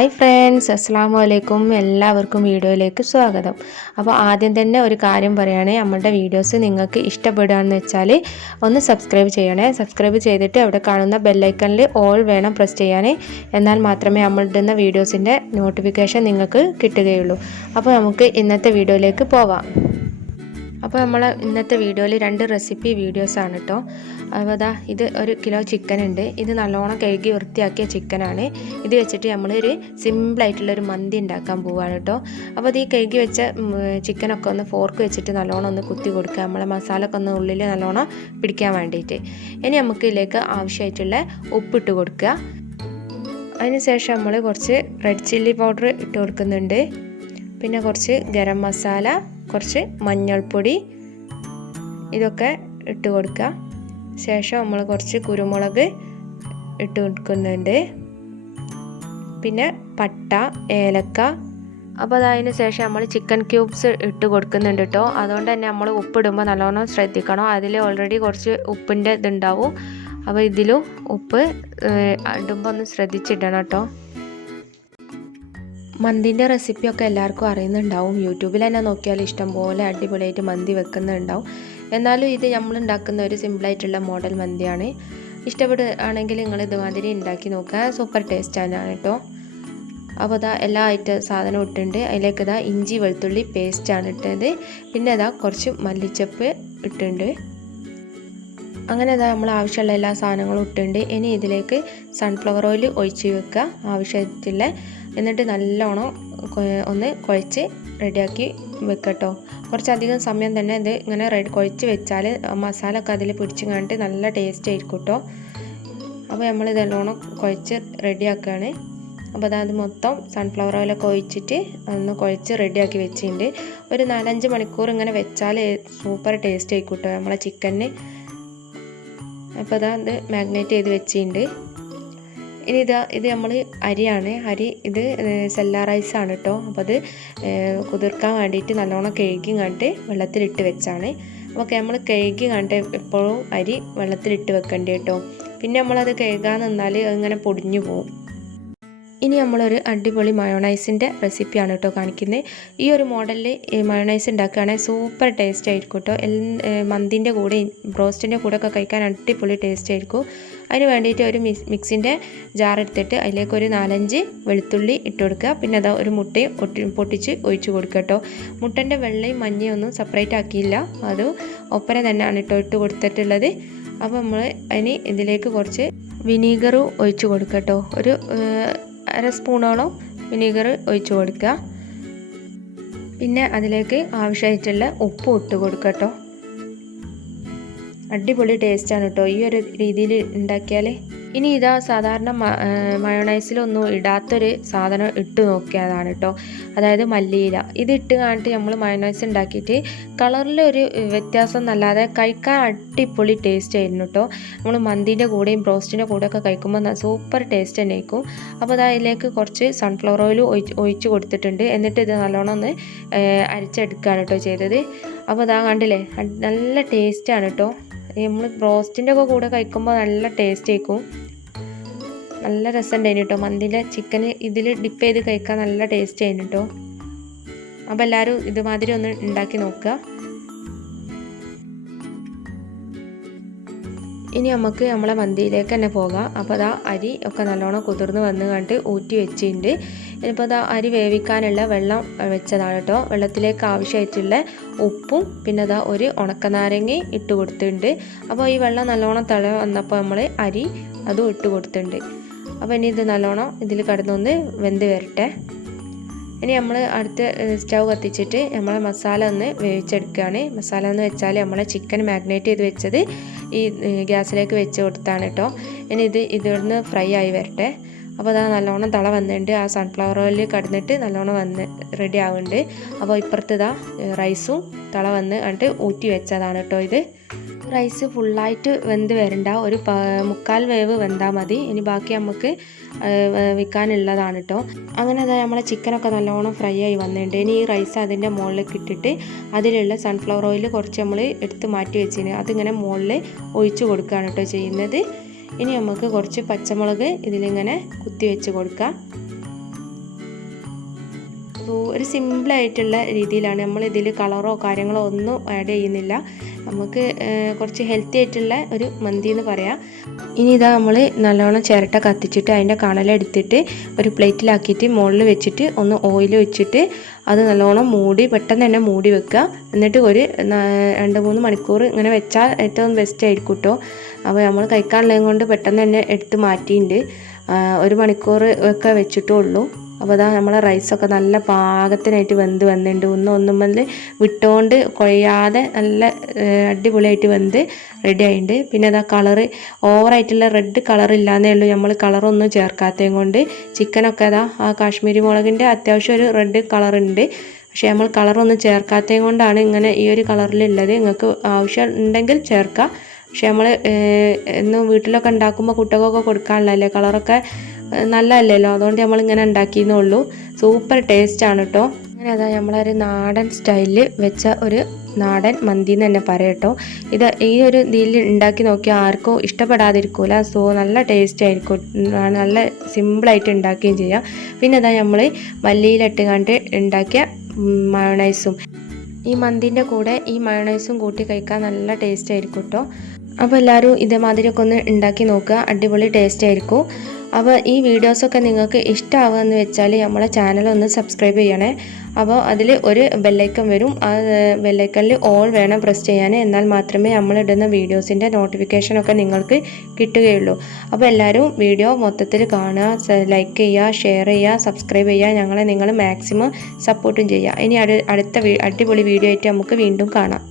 Hi friends, അസ്സലാമു അലൈക്കും. എല്ലാവർക്കും വീഡിയോയിലേക്ക് സ്വാഗതം. അപ്പോൾ ആദ്യം തന്നെ ഒരു കാര്യം പറയുകയാണെ, നമ്മളുടെ വീഡിയോസ് നിങ്ങൾക്ക് ഇഷ്ടപ്പെടുകയാണെന്ന് വെച്ചാൽ ഒന്ന് സബ്സ്ക്രൈബ് ചെയ്യണേ. സബ്സ്ക്രൈബ് ചെയ്തിട്ട് അവിടെ കാണുന്ന ബെല്ലൈക്കണിൽ ഓൾ വേണം പ്രസ് ചെയ്യാനേ. എന്നാൽ മാത്രമേ നമ്മളിടുന്ന വീഡിയോസിൻ്റെ നോട്ടിഫിക്കേഷൻ നിങ്ങൾക്ക് കിട്ടുകയുള്ളൂ. അപ്പോൾ നമുക്ക് ഇന്നത്തെ വീഡിയോയിലേക്ക് പോവാം. അപ്പോൾ നമ്മൾ ഇന്നത്തെ വീഡിയോയിൽ 2 റെസിപ്പി വീഡിയോസാണ് കേട്ടോ. അപ്പോൾ അതാ ഇത് 1 കിലോ ചിക്കൻ ഉണ്ട്. ഇത് നല്ലോണം കഴുകി വൃത്തിയാക്കിയ ചിക്കനാണ്. ഇത് വെച്ചിട്ട് നമ്മളൊരു സിമ്പിളായിട്ടുള്ളൊരു മന്തി ഉണ്ടാക്കാൻ പോവുകയാണ് കേട്ടോ. അപ്പോൾ ഇത് ഈ കഴുകി വെച്ച ചിക്കനൊക്കെ ഒന്ന് ഫോർക്ക് വെച്ചിട്ട് നല്ലോണം ഒന്ന് കുത്തി കൊടുക്കുക, നമ്മളെ മസാലയൊക്കെ ഒന്ന് ഉള്ളിൽ നല്ലോണം പിടിക്കാൻ വേണ്ടിയിട്ട്. ഇനി നമുക്ക് ഇതിലേക്ക് ആവശ്യമായിട്ടുള്ള ഉപ്പിട്ട് കൊടുക്കുക. അതിന് ശേഷം നമ്മൾ കുറച്ച് റെഡ് ചില്ലി പൗഡർ ഇട്ട് കൊടുക്കുന്നുണ്ട്. പിന്നെ കുറച്ച് ഗരം മസാല, കുറച്ച് മഞ്ഞൾപ്പൊടി, ഇതൊക്കെ ഇട്ട് കൊടുക്കുക. ശേഷം നമ്മൾ കുറച്ച് കുരുമുളക് ഇട്ട് കൊടുക്കുന്നുണ്ട്. പിന്നെ പട്ട, ഏലക്ക. അപ്പോൾ അതിന് ശേഷം നമ്മൾ ചിക്കൻ ക്യൂബ്സ് ഇട്ട് കൊടുക്കുന്നുണ്ട് കേട്ടോ. അതുകൊണ്ട് തന്നെ നമ്മൾ ഉപ്പിടുമ്പോൾ നല്ലോണം ശ്രദ്ധിക്കണം. അതിൽ ഓൾറെഡി കുറച്ച് ഉപ്പിൻ്റെ ഇതുണ്ടാവും. അപ്പോൾ ഇതിലും ഉപ്പ് ഇടുമ്പോൾ ഒന്ന് ശ്രദ്ധിച്ചിടണം കേട്ടോ. മന്തിൻ്റെ റെസിപ്പിയൊക്കെ എല്ലാവർക്കും അറിയുന്നുണ്ടാവും. യൂട്യൂബിൽ തന്നെ നോക്കിയാൽ ഇഷ്ടംപോലെ അടിപൊളിയായിട്ട് മന്തി വെക്കുന്നുണ്ടാവും. എന്നാലും ഇത് നമ്മൾ ഉണ്ടാക്കുന്ന ഒരു സിമ്പിളായിട്ടുള്ള മോഡൽ മന്തിയാണ്. ഇഷ്ടപ്പെടുകയാണെങ്കിൽ നിങ്ങൾ ഇതുമാതിരി ഉണ്ടാക്കി നോക്കുക. സൂപ്പർ ടേസ്റ്റാണ് കേട്ടോ. അപ്പോൾ ഇതാ എല്ലാ സാധനവും ഇട്ടിട്ടുണ്ട്. അതിലേക്ക് ഇതാ ഇഞ്ചി വെളുത്തുള്ളി പേസ്റ്റാണ് ഇട്ടത്. പിന്നെ ഇതാ കുറച്ച് മല്ലിച്ചപ്പ് ഇട്ടിട്ടുണ്ട്. അങ്ങനെ ഇതാ നമ്മൾ ആവശ്യമുള്ള എല്ലാ സാധനങ്ങളും ഇട്ടിട്ടുണ്ട്. ഇനി ഇതിലേക്ക് സൺഫ്ലവർ ഓയിൽ ഒഴിച്ച് വെക്കുക ആവശ്യത്തിലുള്ള. എന്നിട്ട് നല്ലോണം ഒന്ന് കുഴച്ച് റെഡിയാക്കി വെക്കട്ടോ. കുറച്ചധികം സമയം തന്നെ ഇത് ഇങ്ങനെ കുഴച്ച് വെച്ചാൽ മസാല ഒക്കെ അതിൽ പിടിച്ച് കണ്ടിട്ട് നല്ല ടേസ്റ്റ് ആയിരിക്കും കേട്ടോ. അപ്പോൾ നമ്മൾ നല്ലോണം കുഴച്ച് റെഡിയാക്കുകയാണ്. അപ്പോൾ അത് മൊത്തം സൺഫ്ലവർ ഓയിലൊക്കെ ഒഴിച്ചിട്ട് ഒന്ന് കുഴച്ച് റെഡിയാക്കി വെച്ചിട്ടുണ്ട്. ഒരു 4-5 മണിക്കൂർ ഇങ്ങനെ വെച്ചാൽ സൂപ്പർ ടേസ്റ്റ് ആയിരിക്കും കേട്ടോ നമ്മളെ ചിക്കന്. അപ്പോൾ ഇത് മാഗ്നേറ്റ് ചെയ്ത് വെച്ചിട്ടുണ്ട്. ഇനി ഇത് നമ്മൾ അരിയാണ്. ഇത് സെല്ല റൈസാണ് കേട്ടോ. അപ്പോൾ അത് കുതിർക്കാൻ വേണ്ടിയിട്ട് നല്ലോണം കഴുകി കണ്ടിട്ട് വെള്ളത്തിലിട്ട് വെച്ചാണ്. അപ്പോൾ നമ്മൾ കഴുകി കണ്ടിട്ട് എപ്പോഴും അരി വെള്ളത്തിലിട്ട് വെക്കേണ്ടി കേട്ടോ. പിന്നെ നമ്മളത് കഴുകാൻ നിന്നാൽ അതിങ്ങനെ പൊടിഞ്ഞു പോകും. ഇനി നമ്മളൊരു അടിപൊളി മയോണൈസിൻ്റെ റെസിപ്പിയാണ് കേട്ടോ കാണിക്കുന്നത്. ഈ ഒരു മോഡലിൽ മയോണൈസ് ഉണ്ടാക്കുകയാണെങ്കിൽ സൂപ്പർ ടേസ്റ്റ് ആയിരിക്കും കേട്ടോ. മന്തിൻ്റെ കൂടെ ബ്രോസ്റ്റിൻ്റെ കൂടെ ഒക്കെ കഴിക്കാൻ അടിപൊളി ടേസ്റ്റ് ആയിരിക്കും. അതിന് വേണ്ടിയിട്ട് ഒരു മിക്സിൻ്റെ ജാർ എടുത്തിട്ട് അതിലേക്ക് ഒരു 4-5 വെളുത്തുള്ളി ഇട്ട് കൊടുക്കുക. പിന്നെ അതാ ഒരു മുട്ടയും പൊട്ടിച്ച് ഒഴിച്ച് കൊടുക്കുക കേട്ടോ. മുട്ടൻ്റെ വെള്ളയും മഞ്ഞയും ഒന്നും സെപ്പറേറ്റ് ആക്കിയില്ല, അത് ഒപ്പര തന്നെയാണ് കേട്ടോ ഇട്ട് കൊടുത്തിട്ടുള്ളത്. അപ്പോൾ നമ്മൾ അതിന് ഇതിലേക്ക് കുറച്ച് വിനീഗറും ഒഴിച്ച് കൊടുക്കുക കേട്ടോ. ഒരു 1/2 സ്പൂണോളം വിനീഗർ ഒഴിച്ച് കൊടുക്കുക. പിന്നെ അതിലേക്ക് ആവശ്യമായിട്ടുള്ള ഉപ്പ് ഇട്ട് കൊടുക്കുക കേട്ടോ. അടിപൊളി ടേസ്റ്റാണ് കേട്ടോ ഈ ഒരു രീതിയിൽ ഉണ്ടാക്കിയാൽ. ഇനി ഇതാ സാധാരണ മയോണൈസിലൊന്നും ഇടാത്തൊരു സാധനം ഇട്ട് നോക്കിയതാണ് കേട്ടോ. അതായത് മല്ലിയില. ഇത് ഇട്ട് കാണിട്ട് നമ്മൾ മയോണൈസ് ഉണ്ടാക്കിയിട്ട് കളറിലൊരു വ്യത്യാസം എന്നല്ലാതെ കഴിക്കാൻ അടിപൊളി ടേസ്റ്റ് ആയിരുന്നു കേട്ടോ. നമ്മൾ മന്തിൻ്റെ കൂടെയും ബ്രോസ്റ്റിൻ്റെ കൂടെയൊക്കെ കഴിക്കുമ്പോൾ സൂപ്പർ ടേസ്റ്റ് തന്നെ ആയിരിക്കും. അപ്പോൾ അതിലേക്ക് കുറച്ച് സൺഫ്ലവർ ഓയിൽ ഒഴിച്ച് കൊടുത്തിട്ടുണ്ട്. എന്നിട്ട് ഇത് നല്ലോണം ഒന്ന് അരിച്ചെടുക്കുകയാണ് കേട്ടോ ചെയ്തത്. അപ്പോൾ കണ്ടില്ലേ, നല്ല ടേസ്റ്റാണ് കേട്ടോ. നമ്മൾ ബ്രോസ്റ്റിൻ്റെ ഒക്കെ കൂടെ കഴിക്കുമ്പോൾ നല്ല ടേസ്റ്റ് ആയിരിക്കും. നല്ല രസമുണ്ടായിരുന്നു കേട്ടോ. മന്തിൻ്റെ ചിക്കന് ഇതിൽ ഡിപ്പ് ചെയ്ത് കഴിക്കാൻ നല്ല ടേസ്റ്റ് ആയിരുന്നു കേട്ടോ. അപ്പോൾ എല്ലാവരും ഇതുമാതിരി ഒന്ന് ഉണ്ടാക്കി നോക്കുക. ഇനി നമുക്ക് നമ്മളെ മന്തിയിലേക്ക് തന്നെ പോകാം. അപ്പോൾ അരി ഒക്കെ നല്ലോണം കുതിർന്ന് വന്ന് കണ്ട് ഊറ്റി വെച്ചിട്ടുണ്ട്. ഇനിയിപ്പോൾ അരി വേവിക്കാനുള്ള വെള്ളം വെച്ചതാണ് കേട്ടോ. വെള്ളത്തിലേക്ക് ആവശ്യമായിട്ടുള്ള ഉപ്പും പിന്നെ ഒരു ഉണക്കനാരങ്ങ ഇട്ട് കൊടുത്തിട്ടുണ്ട്. അപ്പോൾ ഈ വെള്ളം നല്ലോണം തിള വന്നപ്പോൾ നമ്മൾ അരി അതും ഇട്ട് കൊടുത്തിട്ടുണ്ട്. അപ്പോൾ ഇനി ഇത് നല്ലോണം ഇതിൽ കിടന്നൊന്ന് വെന്ത് വരട്ടെ. ഇനി നമ്മൾ അടുത്ത സ്റ്റൗ കത്തിച്ചിട്ട് നമ്മളെ മസാല ഒന്ന് വേവിച്ചെടുക്കുകയാണ്. മസാല എന്ന് വെച്ചാൽ നമ്മളെ ചിക്കൻ മാഗ്നേറ്റ് ചെയ്ത് വെച്ചത് ഈ ഗ്യാസിലേക്ക് വെച്ച് കൊടുത്താണ് കേട്ടോ. ഇനി ഇതിന്ന് ഫ്രൈ ആയി വരട്ടെ. അപ്പോൾ നല്ലോണം തള വന്നിട്ടുണ്ട്. ആ സൺഫ്ലവർ ഓയിൽ കടന്നിട്ട് നല്ലോണം റെഡി ആവുന്നുണ്ട്. അപ്പോൾ ഇപ്പുറത്ത് റൈസും തള വന്ന് കണ്ടിട്ട് ഊറ്റി വെച്ചതാണ് കേട്ടോ. ഇത് റൈസ് ഫുള്ളായിട്ട് വെന്ത് വരണ്ട, ഒരു 1/4 വേവ് വെന്താൽ മതി. ഇനി ബാക്കി നമുക്ക് വിൽക്കാനുള്ളതാണ് കേട്ടോ. അങ്ങനെ നമ്മളെ ചിക്കനൊക്കെ നല്ലോണം ഫ്രൈ ആയി വന്നിട്ടുണ്ട്. ഇനി ഈ റൈസ് അതിൻ്റെ മുകളിലേക്ക് ഇട്ടിട്ട് അതിലുള്ള സൺഫ്ലവർ ഓയിൽ കുറച്ച് നമ്മൾ എടുത്ത് മാറ്റി വെച്ചിന് അതിങ്ങനെ മുകളിൽ ഒഴിച്ച് കൊടുക്കുകയാണ് കേട്ടോ ചെയ്യുന്നത്. ഇനി നമുക്ക് കുറച്ച് പച്ചമുളക് ഇതിലിങ്ങനെ കുത്തി വെച്ച് കൊടുക്കാം. ഒരു സിമ്പിളായിട്ടുള്ള രീതിയിലാണ്. നമ്മൾ ഇതിൽ കളറോ കാര്യങ്ങളോ ഒന്നും ആഡ് ചെയ്യുന്നില്ല. നമുക്ക് കുറച്ച് ഹെൽത്തി ആയിട്ടുള്ള ഒരു മന്തി എന്ന് പറയാം. ഇനി ഇതാ നമ്മൾ നല്ലോണം ചിരട്ട കത്തിച്ചിട്ട് അതിൻ്റെ കണലെടുത്തിട്ട് ഒരു പ്ലേറ്റിലാക്കിയിട്ട് മുകളിൽ വെച്ചിട്ട് ഒന്ന് ഓയിൽ വെച്ചിട്ട് അത് നല്ലോണം മൂടി പെട്ടെന്ന് തന്നെ മൂടി വെക്കുക. എന്നിട്ട് ഒരു 2-3 മണിക്കൂർ ഇങ്ങനെ വെച്ചാൽ ഏറ്റവും ബെസ്റ്റ് ആയിരിക്കും കേട്ടോ. അപ്പോൾ നമ്മൾ കഴിക്കാനുള്ളത് കൊണ്ട് പെട്ടെന്ന് തന്നെ എടുത്ത് മാറ്റിയിട്ടുണ്ട്. 1 മണിക്കൂർ ഒക്കെ വെച്ചിട്ടേ ഉള്ളൂ. അപ്പോൾ അതാ നമ്മളെ റൈസൊക്കെ നല്ല പാകത്തിനായിട്ട് വെന്ത് വന്നിട്ടുണ്ട്. ഒന്നുമ്മൽ വിട്ടുകൊണ്ട് കുഴയാതെ നല്ല അടിപൊളിയായിട്ട് വെന്ത് റെഡി ആയിട്ടുണ്ട്. പിന്നെ അതാ കളറ് ഓവറായിട്ടുള്ള റെഡ് കളർ ഇല്ലാന്നേ ഉള്ളൂ, നമ്മൾ കളറൊന്നും ചേർക്കാത്തതും കൊണ്ട്. ചിക്കനൊക്കെ അതാ ആ കാശ്മീരി മുളകിൻ്റെ അത്യാവശ്യം ഒരു റെഡ് കളറുണ്ട്. പക്ഷേ നമ്മൾ കളറൊന്നും ചേർക്കാത്തതും കൊണ്ടാണ് ഇങ്ങനെ ഈ ഒരു കളറിലുള്ളത്. നിങ്ങൾക്ക് ആവശ്യം ഉണ്ടെങ്കിൽ ചേർക്കാം. പക്ഷെ നമ്മൾ എന്നും വീട്ടിലൊക്കെ ഉണ്ടാക്കുമ്പോൾ കുട്ടികൾക്കൊക്കെ കൊടുക്കാനുള്ളതല്ലേ, കളറൊക്കെ നല്ലതല്ലല്ലോ, അതുകൊണ്ട് നമ്മളിങ്ങനെ ഉണ്ടാക്കിയെന്നുള്ളൂ. സൂപ്പർ ടേസ്റ്റാണ് കേട്ടോ. അങ്ങനെ അതാ നമ്മളൊരു നാടൻ സ്റ്റൈലിൽ വെച്ച ഒരു നാടൻ മന്തി എന്ന് തന്നെ പറയാം കേട്ടോ. ഈ ഒരു ഇതിൽ ഉണ്ടാക്കി നോക്കിയാൽ ആർക്കും ഇഷ്ടപ്പെടാതിരിക്കില്ല. സോ നല്ല ടേസ്റ്റ് ആയിരിക്കും, നല്ല സിമ്പിളായിട്ട് ഉണ്ടാക്കുകയും ചെയ്യാം. പിന്നെ അതാ നമ്മൾ മല്ലിയിലിട്ട് കണ്ട് ഉണ്ടാക്കിയ മയോണൈസും, ഈ മന്തിൻ്റെ കൂടെ ഈ മയോണൈസും കൂട്ടി കഴിക്കാൻ നല്ല ടേസ്റ്റ് ആയിരിക്കും കേട്ടോ. അപ്പോൾ എല്ലാവരും ഇതേമാതിരിയൊക്കെ ഒന്ന് ഉണ്ടാക്കി നോക്കുക, അടിപൊളി ടേസ്റ്റ് ആയിരിക്കും. അപ്പോൾ ഈ വീഡിയോസൊക്കെ നിങ്ങൾക്ക് ഇഷ്ടമാവുകയെന്ന് വെച്ചാൽ നമ്മളെ ചാനലൊന്ന് സബ്സ്ക്രൈബ് ചെയ്യണേ. അപ്പോൾ അതിൽ ഒരു ബെല്ലൈക്കൺ വരും, ആ ബെല്ലൈക്കണിൽ ഓൾ വേണം പ്രസ് ചെയ്യാൻ. എന്നാൽ മാത്രമേ നമ്മളിടുന്ന വീഡിയോസിൻ്റെ നോട്ടിഫിക്കേഷനൊക്കെ നിങ്ങൾക്ക് കിട്ടുകയുള്ളൂ. അപ്പോൾ എല്ലാവരും വീഡിയോ മൊത്തത്തിൽ കാണുക, ലൈക്ക് ചെയ്യുക, ഷെയർ ചെയ്യുക, സബ്സ്ക്രൈബ് ചെയ്യുക. നിങ്ങൾ മാക്സിമം സപ്പോർട്ടും ചെയ്യുക. ഇനി അടുത്ത അടിപൊളി വീഡിയോ ആയിട്ട് നമുക്ക് വീണ്ടും കാണാം.